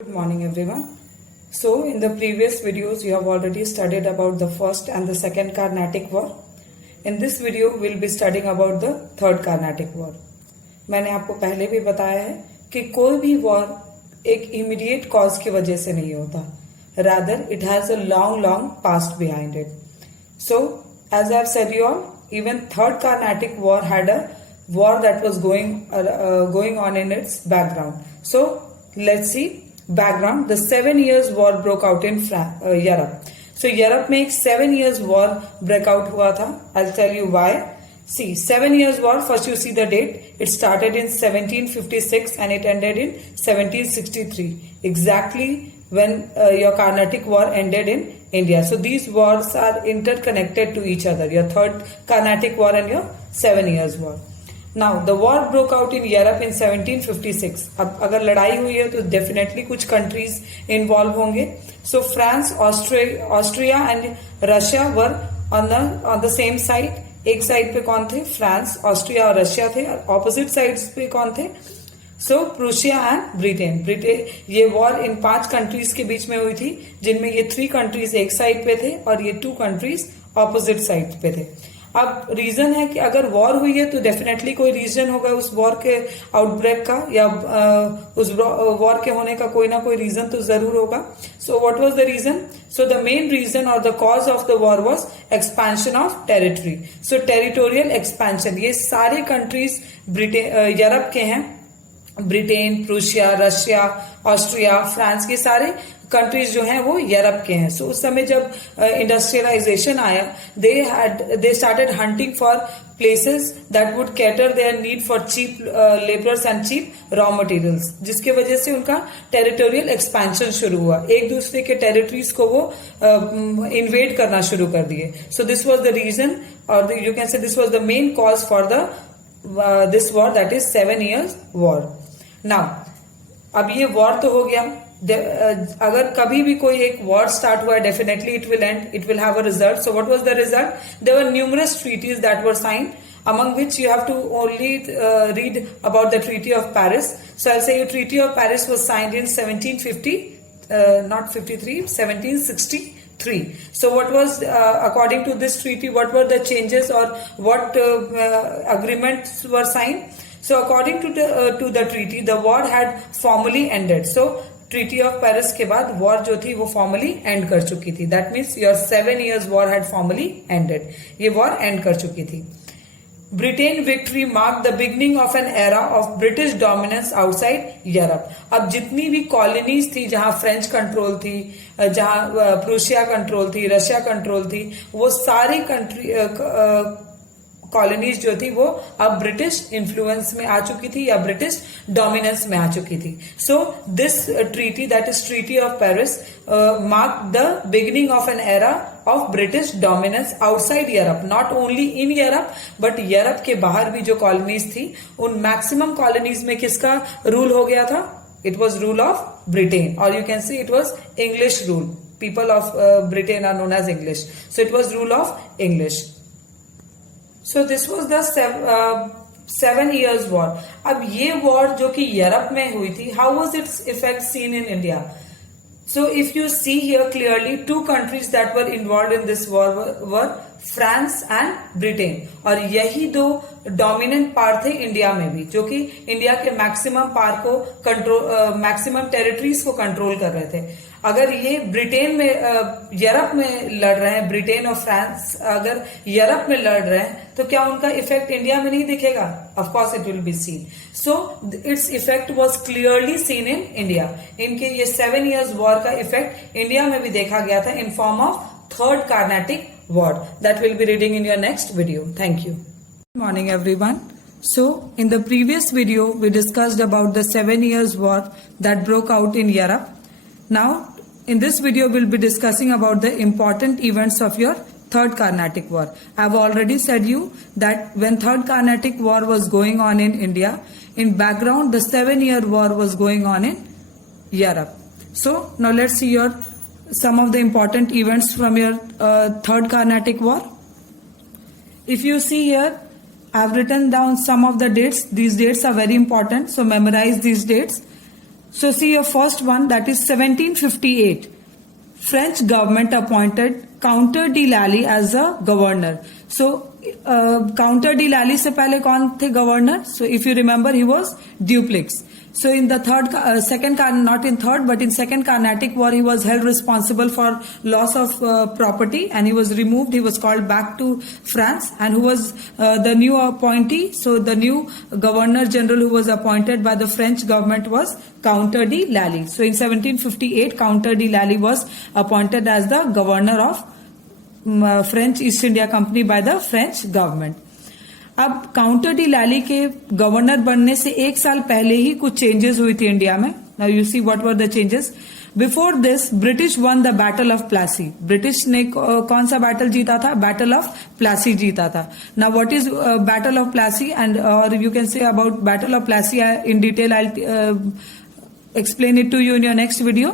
Good morning everyone. So in the previous videos you have already studied about the first and the second Carnatic War. In this video we'll be studying about the third Carnatic War. मैंने आपको पहले भी बताया है कि कोई भी war एक इमीडिएट कॉज की वजह से नहीं होता. Rather it has a long past behind it. So as I've said you all, even third Carnatic War had a war that was going on in its background. So let's see. Background: the 7 years war broke out in Europe. So Europe में एक 7 years war break out हुआ था. I'll tell you why. See, 7 years war, first you see the date. It started in 1756 and it ended in 1763. Exactly when your Carnatic War ended in India. So these wars are interconnected to each other. Your third Carnatic War and your 7 years war. Now the war broke out in Europe in 1756. अब अगर लड़ाई हुई है तो definitely कुछ countries involve होंगे. सो France, Austria and Russia were on the same side. एक side पे कौन थे? फ्रांस, ऑस्ट्रिया और रशिया थे. और ऑपोजिट साइड्स पे कौन थे? सो प्रूशिया एंड ब्रिटेन. ये वॉर इन 5 कंट्रीज के बीच में हुई थी, जिनमें ये 3 कंट्रीज एक साइड पे थे और ये 2 कंट्रीज ऑपोजिट साइड पे थे. अब रीजन है कि अगर वॉर हुई है तो डेफिनेटली कोई रीजन होगा उस वॉर के आउटब्रेक का, या उस वॉर के होने का कोई ना कोई रीजन तो जरूर होगा. So what was the reason? So the main reason और the cause of the war was expansion of territory. So territorial expansion. ये सारे कंट्रीज यूरोप के हैं. Britain, Prussia, Russia, Austria, France, ये सारे कंट्रीज जो हैं वो यूरोप के हैं. सो उस समय जब इंडस्ट्रियलाइजेशन आया, they started hunting for places that would cater their need for cheap labourers and cheap raw materials, जिसके वजह से उनका टेरिटोरियल एक्सपेंशन शुरू हुआ. एक दूसरे के टेरिटरीज को वो इन्वेड करना शुरू कर दिए. So this was the reason, और you can say this was the main cause for this war, that is 7 years war. Now अब ये वॉर तो हो गया. अगर कभी भी कोई एक वॉर स्टार्ट हुआ है, definitely it will end, it will have a result. So what was the result? There were numerous treaties that were signed, among which you have to only read about the Treaty of Paris. So I'll say you Treaty of Paris was signed in 1763. So what was, according to this treaty, what were the changes or what agreements were signed? So according to the treaty, the war had formally ended. So treaty of Paris के बाद war जो थी वो formally and कर चुकी थी. That means your 7 years war had formally ended. ये war and कर चुकी थी. Britain victory mark the beginning of an era of British dominance outside Europe. अब जितनी भी कॉलोनीज थी जहां फ्रेंच कंट्रोल थी, जहां प्रूशिया कंट्रोल थी, रशिया कंट्रोल थी, वो सारी कंट्री कॉलोनीज जो थी वो अब ब्रिटिश इन्फ्लुएंस में आ चुकी थी या ब्रिटिश डोमिनेंस में आ चुकी थी. So this treaty, that is treaty of Paris, mark the beginning of an era of British dominance outside Europe. Not only in Europe but Europe के बाहर भी जो कॉलोनीज थी, उन मैक्सिमम कॉलोनीज में किसका रूल हो गया था? It was rule of Britain, और you can see it was English rule. People of Britain are known as English. So it was rule of English. So this was the 7 years war. अब ये war जो कि Europe में हुई थी, how was its effect seen in India? So if you see here clearly, 2 countries that were involved in this war were France and Britain. और यही 2 dominant power थे इंडिया में भी, जो कि इंडिया के मैक्सिमम पावर को कंट्रोल, मैक्सिमम टेरिटरीज को कंट्रोल कर रहे थे. अगर ये ब्रिटेन में, यूरोप में लड़ रहे हैं, ब्रिटेन और फ्रांस अगर यूरोप में लड़ रहे हैं, तो क्या उनका इफेक्ट इंडिया में नहीं दिखेगा? Of course it will be seen. So its effect was clearly seen in India. इनके ये 7 years वॉर का इफेक्ट इंडिया में भी देखा गया था in form of third Carnatic war that we'll be reading in your next video. Thank you. Good morning everyone. So in the previous video we discussed about the 7 years war that broke out in Europe. Now in this video we'll be discussing about the important events of your third Carnatic War. I've already said you that when third Carnatic War was going on in India, in background the 7 year war was going on in Europe. So now let's see your some of the important events from your third Carnatic War. If you see here, I have written down some of the dates. These dates are very important, so memorize these dates. So see your first one, that is 1758. French government appointed Count de Lally as a governor. So Count de Lally से पहले कौन थे governor? So if you remember, he was Dupleix. So in the second Carnatic War, he was held responsible for loss of property, and he was removed. He was called back to France, and who was the new appointee? So the new Governor General who was appointed by the French government was Count de Lally. So in 1758, Count de Lally was appointed as the Governor of French East India Company by the French government. अब count D लैली के governor बनने से एक साल पहले ही कुछ changes हुई थी इंडिया में. Now you see what were the changes. Before this British one the battle of Plassey. British ने कौन सा बैटल जीता था? बैटल ऑफ प्लासी जीता था. Now what is battle of Plassey and और you can say about battle of Plassey in detail. I explain it to you in your next video.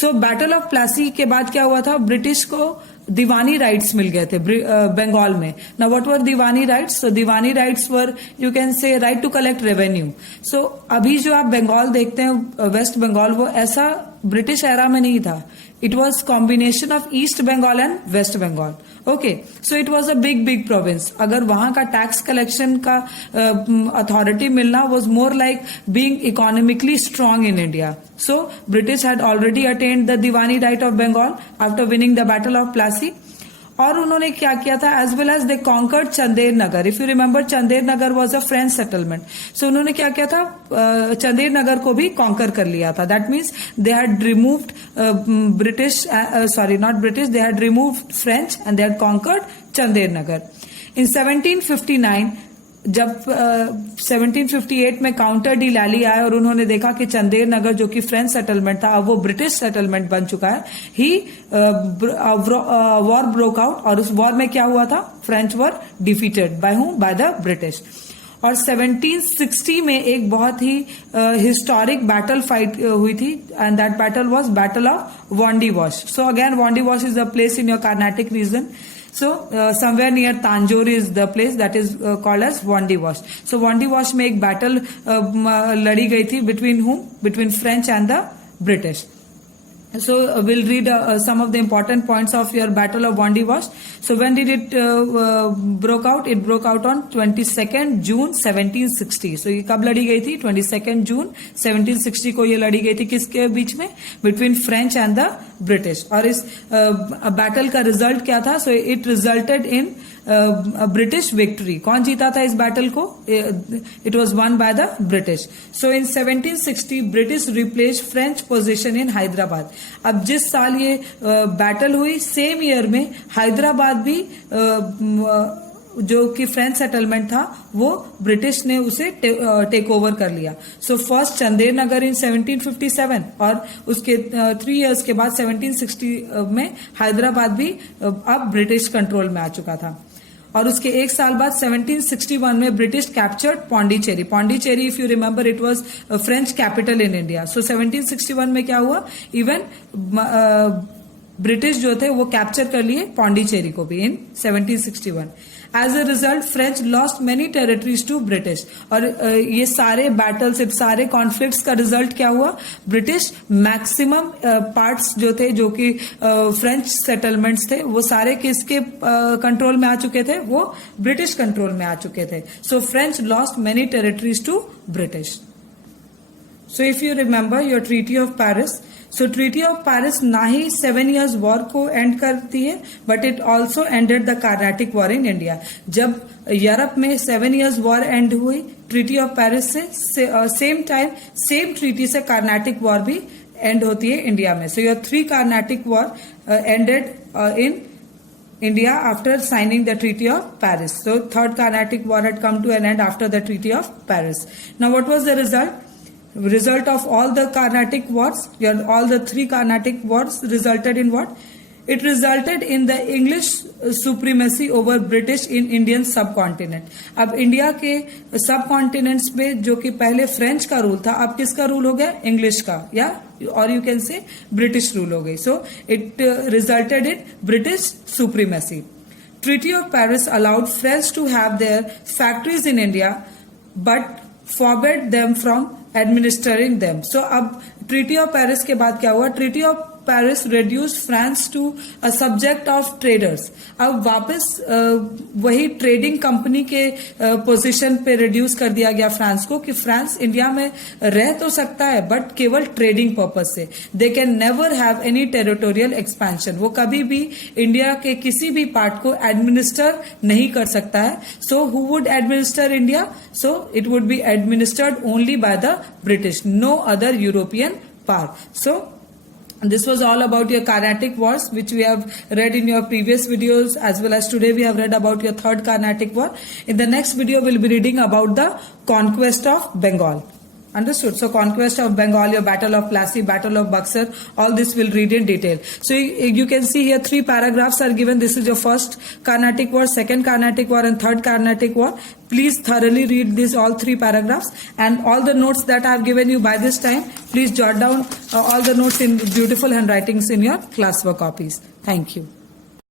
So battle of Plassey के बाद क्या हुआ था? ब्रिटिश को दीवानी राइट्स मिल गए थे बंगाल में. Now what were Diwani rights? So Diwani rights were, you can say, right to collect revenue. So अभी जो आप बंगाल देखते हैं, वेस्ट बंगाल, वो ऐसा ब्रिटिश एरा में नहीं था. It was combination of east Bengal and west Bengal. Okay, so it was a big province. अगर वहां का टैक्स कलेक्शन का अथॉरिटी मिलना was more like being economically strong in India. So British had already attend the Diwani right of Bengal after winning the battle of Plassey. और उन्होंने क्या किया था? As well as they conquered Chander Nagar. If you remember, Chander Nagar was a French settlement. So उन्होंने क्या किया था? चंदेर नगर को भी कॉन्कर कर लिया था. That means they had removed British, sorry not British, they had removed French and they had conquered Chander Nagar. In 1759 जब 1758 में काउंटर डी लैली आए और उन्होंने देखा कि चंदेर नगर जो कि फ्रेंच सेटलमेंट था, अब वो ब्रिटिश सेटलमेंट बन चुका है. ही वॉर ब्रोक आउट, और उस वॉर में क्या हुआ था? French were defeated by whom? Bye the British. और 1760 में एक बहुत ही हिस्टोरिक बैटल फाइट हुई थी, and that battle was battle of Wandiwash. So again Wandiwash is the place in your Carnatic region. So somewhere near Tanjore is the place that is called as Wandi Wash. So Wandi Wash में एक battle लड़ी गई थी between whom? Between French and the British. So we'll read some of the important points of your Battle of Wandi Wash. So when did it broke out? It broke out on 22nd June 1760. So ये कब लड़ी गई थी? 22nd June 1760 को ये लड़ी गई थी. किसके बीच में? Between French and the British. और इस बैटल का रिजल्ट क्या था? So it resulted in British victory. कौन जीता था इस बैटल को? It was one by the British. So in 1760 British replace French position in Hyderabad. अब जिस साल ये बैटल हुई, सेम ईयर में हैदराबाद भी जो कि फ्रेंच सेटलमेंट था, वो ब्रिटिश ने उसे टेक ओवर कर लिया. सो फर्स्ट चंदेर नगर इन 1757, और उसके 3 इयर्स के बाद 1760 में हैदराबाद भी अब ब्रिटिश कंट्रोल में आ चुका था. और उसके एक साल बाद 1761 में British captured Pondicherry. Pondicherry, if you remember, it was French capital in India. So 1761 में क्या हुआ? इवन ब्रिटिश जो थे वो कैप्चर कर लिए पौंडीचेरी को भी in 1761. As a result French lost many territories to British. और ये सारे बैटल्स, सारे कॉन्फ्लिक्ट्स का रिजल्ट क्या हुआ? ब्रिटिश मैक्सिमम पार्ट्स जो थे, जो कि फ्रेंच सेटलमेंट्स थे, वो सारे किसके कंट्रोल में आ चुके थे? वो ब्रिटिश कंट्रोल में आ चुके थे. So French lost many territories to British. So if you remember your treaty of Paris, so treaty of Paris ना ही 7 years वॉर को एंड करती है, but it also ended the Carnatic war in India. जब यूरोप में 7 years war end हुई treaty of Paris से, same time same treaty से कार्नाटिक वॉर भी एंड होती है इंडिया में. So your 3 Carnatic war ended in India after signing the Treaty of Paris. So third Carnatic War had come to an end after the Treaty of Paris. Now what was the result? Result of all the Carnatic wars, all the 3 Carnatic wars resulted in what? It resulted in the English supremacy over British in Indian subcontinent. अब India के सब continents पे जो कि पहले French का rule था, अब किसका रूल हो गया? इंग्लिश का, या और you can say British rule हो गई. So it resulted in British supremacy. Treaty of Paris allowed French to have their factories in India, but forbade them from administering them. So अब treaty of Paris के बाद क्या हुआ? Treaty of Paris reduced France to a subject of traders. अब वापस वही trading company के position पे रिड्यूस कर दिया गया फ्रांस को कि फ्रांस इंडिया में रह तो सकता है बट केवल ट्रेडिंग पर्पज से. They can never have any territorial expansion. वो कभी भी इंडिया के किसी भी पार्ट को एडमिनिस्टर नहीं कर सकता है. So who would administer India? So it would be administered only by the British, no other European power. So this was all about your Carnatic Wars, which we have read in your previous videos, as well as today we have read about your third Carnatic War. In the next video, we'll be reading about the conquest of Bengal. Understood? So conquest of Bengal, your battle of Plassey, battle of Buxar, all this we'll read in detail. So you can see here 3 paragraphs are given. This is your first Carnatic War, second Carnatic War and third Carnatic War. Please thoroughly read these all 3 paragraphs, and all the notes that I have given you by this time, please jot down all the notes in beautiful handwritings in your classwork copies. Thank you.